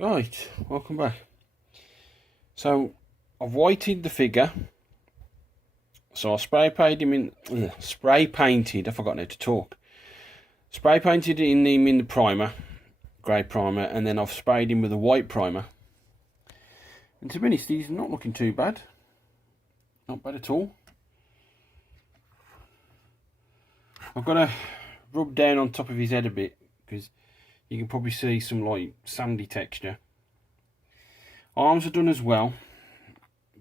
Right, welcome back. So I've whited the figure. So I spray painted him in spray painted. I forgot how to talk. Spray painted him in the primer, grey primer, and then I've sprayed him with a white primer. And to be honest, he's not looking too bad. Not bad at all. I've got to rub down on top of his head a bit because you can probably see some like sandy texture. Arms are done as well,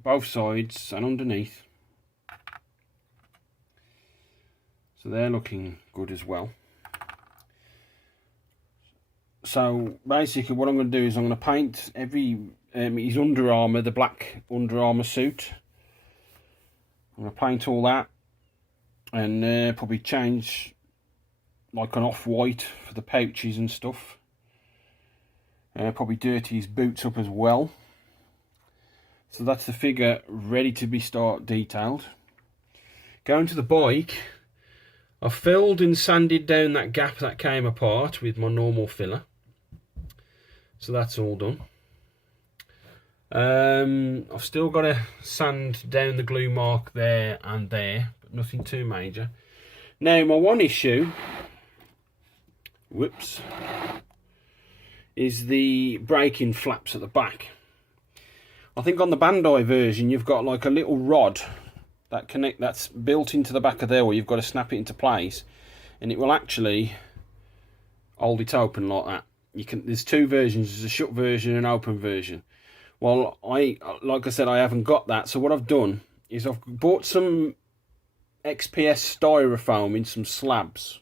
both sides and underneath. So they're looking good as well. So basically what I'm going to do is I'm going to paint his Under Armour, the black Under Armour suit. I'm going to paint all that and probably change like an off-white for the pouches and stuff. Probably dirty his boots up as well. So that's the figure ready to be detailed. Going to the bike, I filled and sanded down that gap that came apart with my normal filler. So that's all done. I've still got to sand down the glue mark there and there, but nothing too major. Now my one issue, is the braking flaps at the back. I think on the Bandai version you've got like a little rod that's built into the back of there, where you've got to snap it into place, and it will actually hold it open like that. There's two versions. There's a shut version and an open version. Well, like I said, I haven't got that. So what I've done is I've bought some XPS styrofoam in some slabs.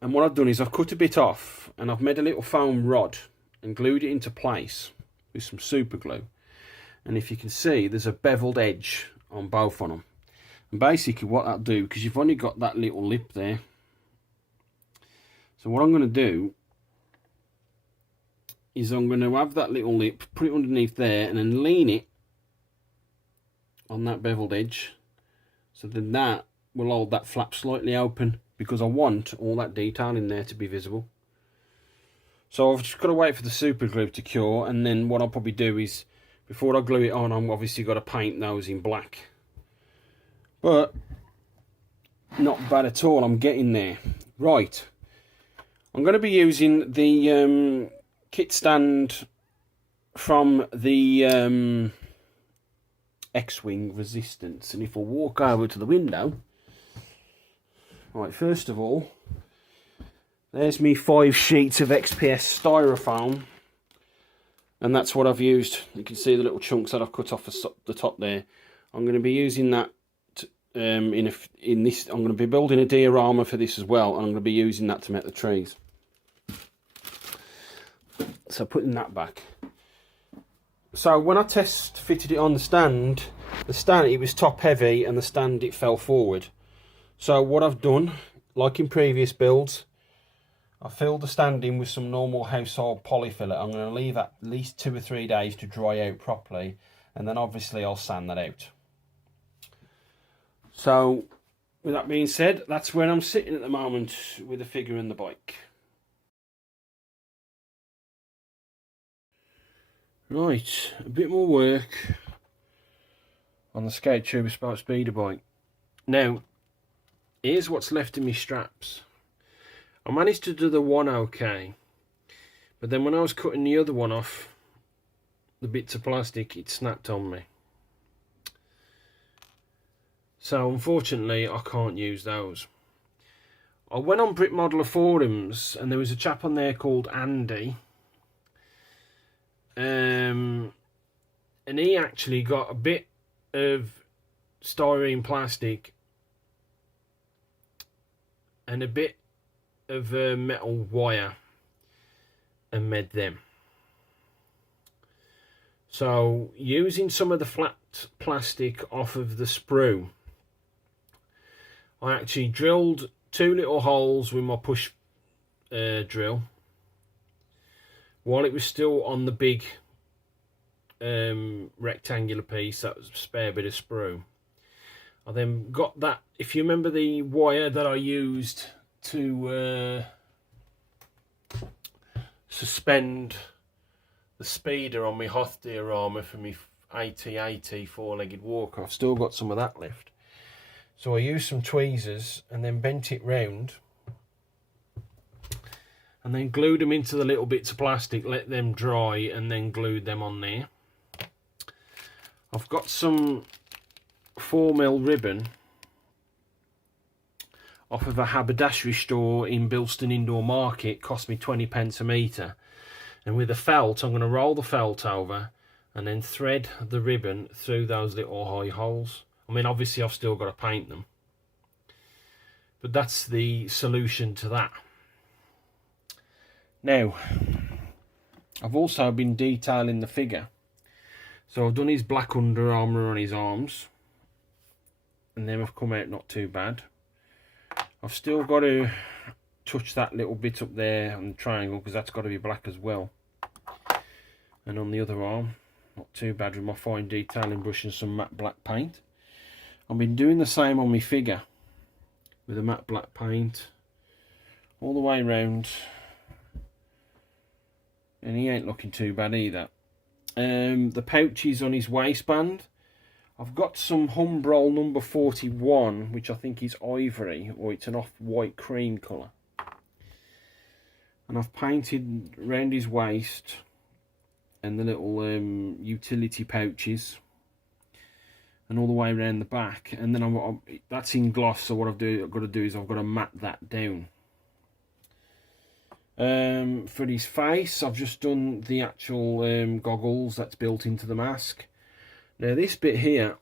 And what I've done is I've cut a bit off and I've made a little foam rod and glued it into place with some super glue. And if you can see, there's a beveled edge on both of them. And basically what that'll do, because you've only got that little lip there. So what I'm going to do is I'm going to have that little lip, put it underneath there, and then lean it on that beveled edge. So then that will hold that flap slightly open, because I want all that detail in there to be visible. So I've just got to wait for the super glue to cure, and then what I'll probably do is, before I glue it on, I've obviously got to paint those in black. But not bad at all, I'm getting there. Right, I'm going to be using the kit stand from the X-Wing Resistance. And if I walk over to the window, right, first of all, there's me 5 sheets of XPS styrofoam, and that's what I've used. You can see the little chunks that I've cut off the top there. I'm going to be using that in this. I'm going to be building a diorama for this as well, and I'm going to be using that to make the trees. So putting that back. So when I test fitted it on the stand it was top heavy, and the stand it fell forward. So what I've done, like in previous builds, I filled the stand in with some normal household polyfiller. I'm going to leave at least 2 or 3 days to dry out properly, and then obviously I'll sand that out. So with that being said, that's where I'm sitting at the moment with the figure and the bike. Right, a bit more work on the Skate Tuber Sport Speeder bike. Now, here's what's left in my straps. I managed to do the one okay, but then when I was cutting the other one off, the bits of plastic, it snapped on me. So unfortunately I can't use those. I went on Brick Modeler forums, and there was a chap on there called Andy, and he actually got a bit of styrene plastic and a bit of metal wire and made them. So using some of the flat plastic off of the sprue, I actually drilled 2 little holes with my push drill while it was still on the big rectangular piece, that was a spare bit of sprue. I then got that, if you remember the wire that I used to suspend the speeder on my Hoth diorama for my AT-AT four-legged walker. I've still got some of that left. So I used some tweezers and then bent it round and then glued them into the little bits of plastic, let them dry, and then glued them on there. I've got some 4mm ribbon off of a haberdashery store in Bilston Indoor Market. Cost me 20p a metre. And with a felt, I'm going to roll the felt over and then thread the ribbon through those little high holes. I mean, obviously I've still got to paint them, but that's the solution to that. Now, I've also been detailing the figure. So I've done his black Under Armour on his arms, and them have come out not too bad. I've still got to touch that little bit up there on the triangle, because that's got to be black as well. And on the other arm, not too bad with my fine detailing brush and some matte black paint. I've been doing the same on my figure with a matte black paint all the way around, and he ain't looking too bad either. The pouches on his waistband, I've got some Humbrol number 41, which I think is ivory, or it's an off-white cream colour, and I've painted around his waist and the little utility pouches, and all the way around the back. And then that's in gloss, so what I've got to do is I've got to matte that down. For his face, I've just done the actual goggles that's built into the mask. Now this bit here,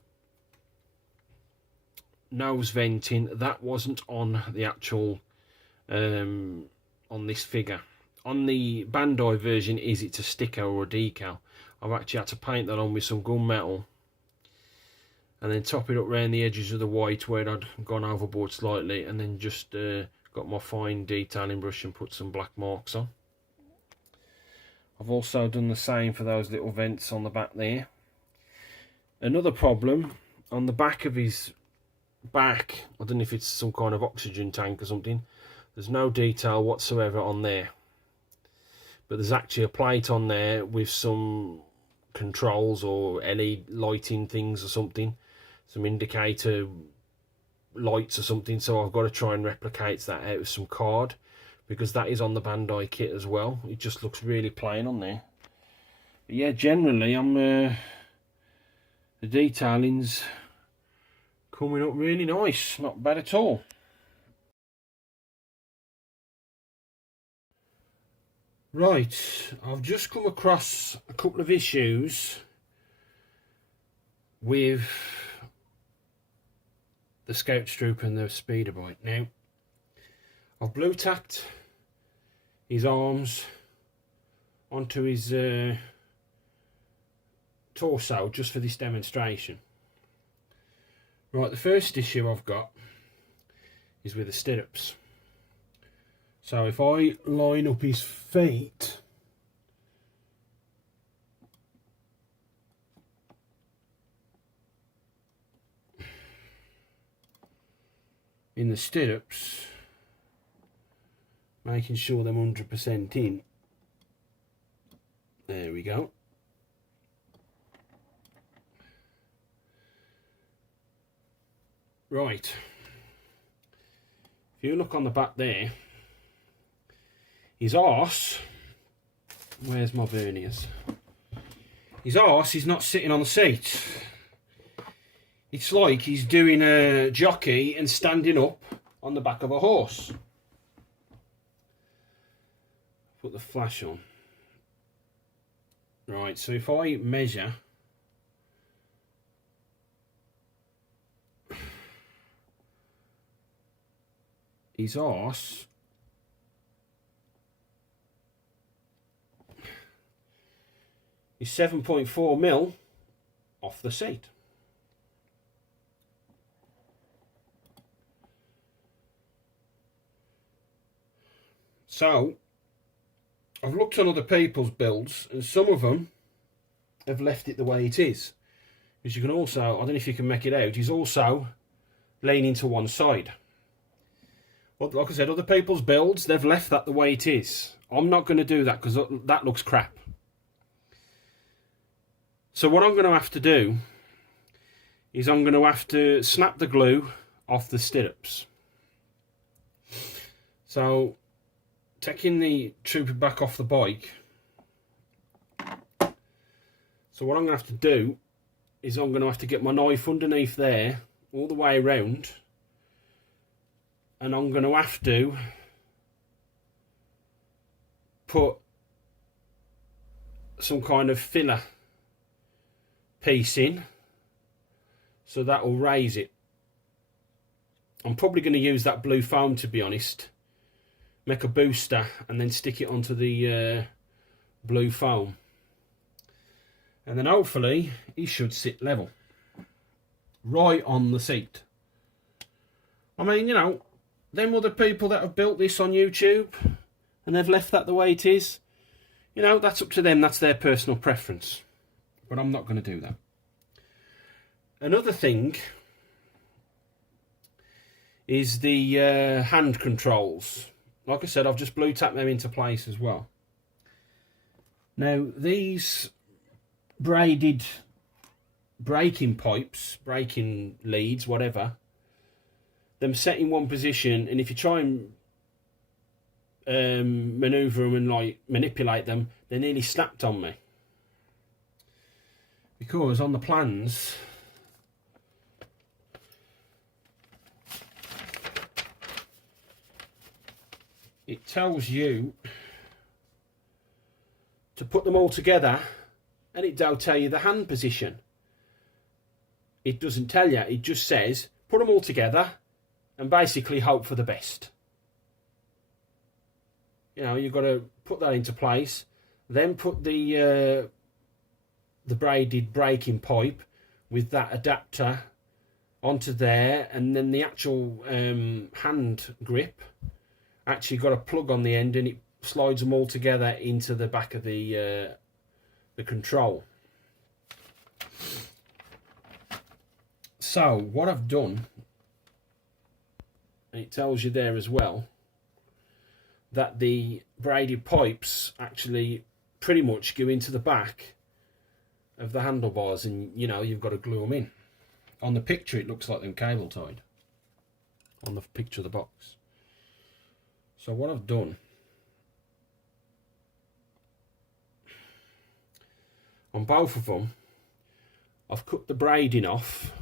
nose venting, that wasn't on the actual on this figure. On the Bandai version, it's a sticker or a decal. I've actually had to paint that on with some gunmetal and then top it up around the edges of the white where I'd gone overboard slightly, and then just got my fine detailing brush and put some black marks on. I've also done the same for those little vents on the back there. Another problem, on the back of his back, I don't know if it's some kind of oxygen tank or something, there's no detail whatsoever on there. But there's actually a plate on there with some controls or LED lighting things or something, some indicator lights or something. So I've got to try and replicate that out of some card, because that is on the Bandai kit as well. It just looks really plain on there. But yeah, generally the detailing's coming up really nice, not bad at all. Right, I've just come across a couple of issues with the Scout Trooper and the speeder bike. Now, I've blue tacked his arms onto his torso just for this demonstration. Right, the first issue I've got is with the stirrups. So if I line up his feet, in the stirrups, making sure them 100% in, there we go. Right, if you look on the back there, his arse, where's my verniers? His arse is not sitting on the seat. It's like he's doing a jockey and standing up on the back of a horse. Put the flash on. Right, so if I measure, his arse is 7.4mm off the seat. So I've looked on other people's builds, and some of them have left it the way it is. Because you can also, I don't know if you can make it out, he's also leaning to one side. But like I said, other people's builds, they've left that the way it is. I'm not going to do that because that looks crap. So what I'm going to have to do is I'm going to have to snap the glue off the stirrups. So taking the trooper back off the bike. So what I'm going to have to do is I'm going to have to get my knife underneath there all the way around, and I'm going to have to put some kind of filler piece in, so that will raise it. I'm probably going to use that blue foam, to be honest, make a booster and then stick it onto the blue foam, and then hopefully it should sit level right on the seat. I mean, you know, them other people that have built this on YouTube and they've left that the way it is, you know, that's up to them, that's their personal preference. But I'm not going to do that. Another thing is the hand controls. Like I said, I've just blue tapped them into place as well. Now, these braided braking pipes, braking leads, whatever, them set in one position, and if you try and manoeuvre them and like manipulate them, they nearly snapped on me. Because on the plans, it tells you to put them all together, and it don't tell you the hand position. It doesn't tell you, it just says put them all together and basically hope for the best. You know, you've got to put that into place, then put the braided braking pipe with that adapter onto there, and then the actual hand grip actually got a plug on the end, and it slides them all together into the back of the control. So what I've done, it tells you there as well that the braided pipes actually pretty much go into the back of the handlebars, and you know, you've got to glue them in. On the picture it looks like them cable tied on the picture of the box. So what I've done, on both of them, I've cut the braiding off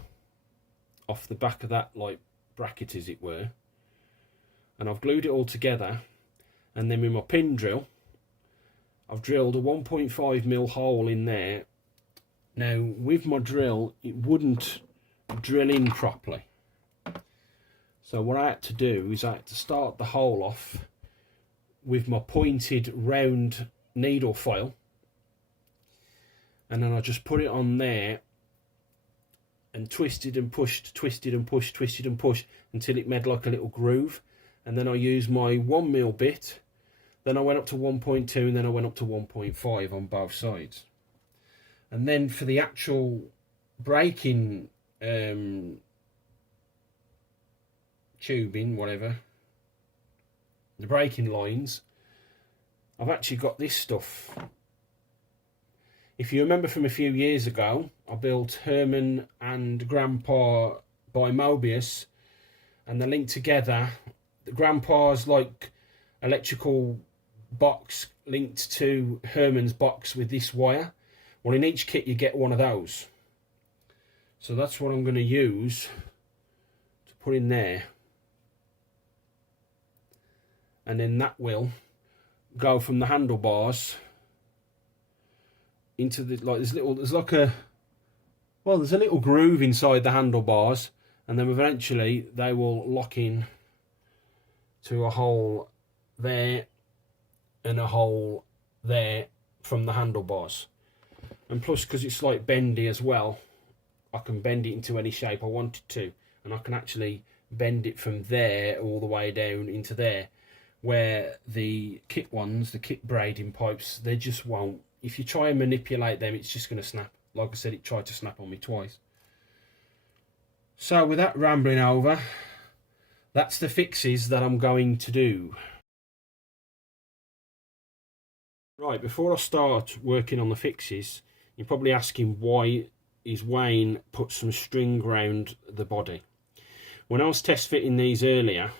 the back of that like bracket, as it were, and I've glued it all together, and then with my pin drill I've drilled a 1.5mm hole in there. Now with my drill it wouldn't drill in properly, so what I had to do is I had to start the hole off with my pointed round needle file, and then I just put it on there and twisted and pushed, twisted and pushed, twisted and pushed until it made like a little groove. And then I used my 1mm bit, then I went up to 1.2, and then I went up to 1.5 on both sides. And then for the actual braking tubing, whatever, the braking lines, I've actually got this stuff. If you remember from a few years ago, I built Herman and Grandpa by Mobius, and they're linked together. Grandpa's like electrical box linked to Herman's box with this wire. Well, in each kit you get one of those. So that's what I'm going to use to put in there. And then that will go from the handlebars into the, like, there's like a, well, there's a little groove inside the handlebars, and then eventually they will lock in to a hole there and a hole there from the handlebars. And plus, because it's like bendy as well, I can bend it into any shape I wanted to, and I can actually bend it from there all the way down into there, where the kit ones, the kit braiding pipes, they just won't. If you try and manipulate them, it's just going to snap. Like I said, it tried to snap on me twice. So with that rambling over, that's the fixes that I'm going to do. Right, before I start working on the fixes, you're probably asking why is Wayne put some string around the body. When I was test fitting these earlier,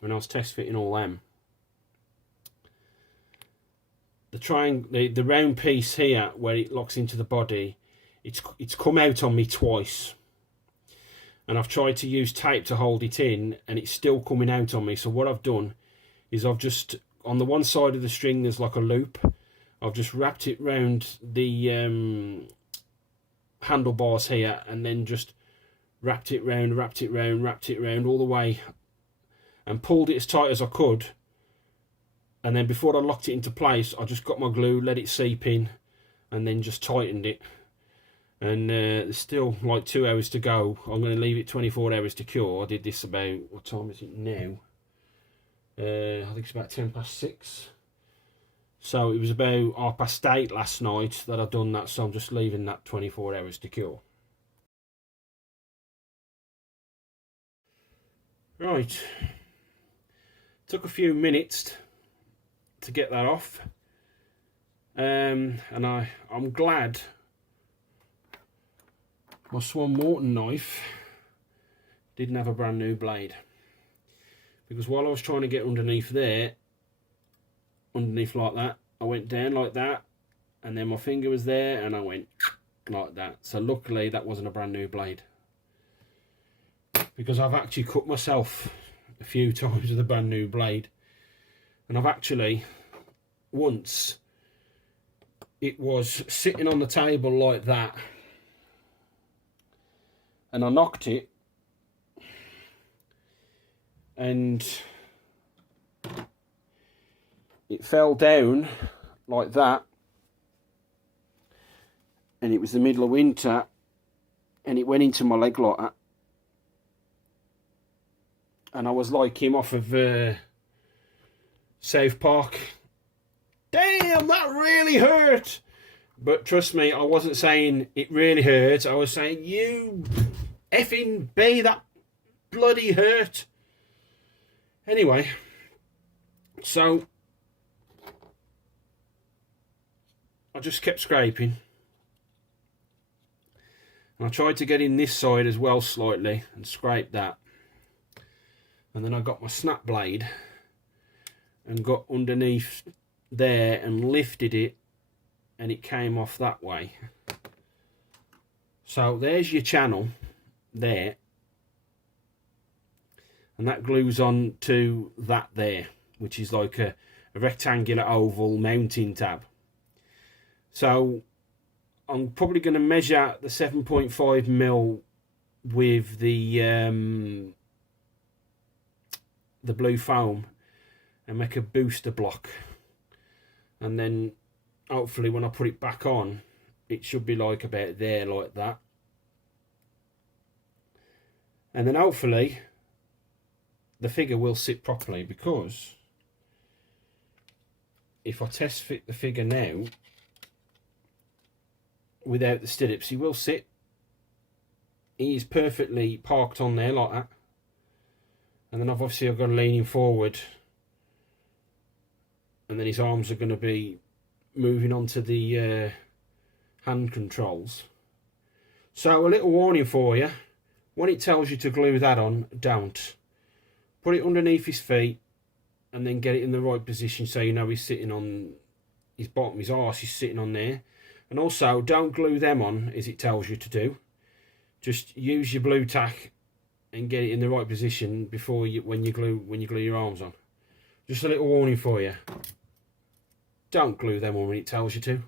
when I was test fitting all them, the round piece here where it locks into the body, it's come out on me twice, and I've tried to use tape to hold it in and it's still coming out on me. So what I've done is I've just, on the one side of the string there's like a loop, I've just wrapped it round the handlebars here, and then just wrapped it round all the way and pulled it as tight as I could. And then before I locked it into place, I just got my glue, let it seep in, and then just tightened it. And there's still like 2 hours to go. I'm going to leave it 24 hours to cure. I did this about, what time is it now? I think it's about 6:10. So it was about 8:30 last night that I've done that, so I'm just leaving that 24 hours to cure. Right. Took a few minutes to get that off. And I'm glad my Swan Morton knife didn't have a brand new blade. Because while I was trying to get underneath there, underneath like that, I went down like that, and then my finger was there and I went like that. So luckily that wasn't a brand new blade, because I've actually cut myself a few times with a brand new blade. And I've actually, once, it was sitting on the table like that and I knocked it, and it fell down like that, and it was the middle of winter, and it went into my leg like that, and I was like him off of South Park. Damn, that really hurt. But trust me, I wasn't saying it really hurt. I was saying, you effing B, that bloody hurt. Anyway, so I just kept scraping, and I tried to get in this side as well slightly and scrape that, and then I got my snap blade and got underneath there and lifted it, and it came off that way. So there's your channel there, and that glues on to that there, which is like a rectangular oval mounting tab. So I'm probably going to measure the 7.5mm with the blue foam and make a booster block, and then hopefully when I put it back on, it should be like about there, like that. And then hopefully the figure will sit properly, because if I test fit the figure now without the stirrups, he will sit. He is perfectly parked on there like that. And then I've got to lean him forward, and then his arms are going to be moving onto the hand controls. So a little warning for you: when it tells you to glue that on, don't. Put it underneath his feet and then get it in the right position, so you know he's sitting on his bottom, his arse is sitting on there. And also, don't glue them on as it tells you to do. Just use your blue tack and get it in the right position before when you glue your arms on. Just a little warning for you: don't glue them on when it tells you to.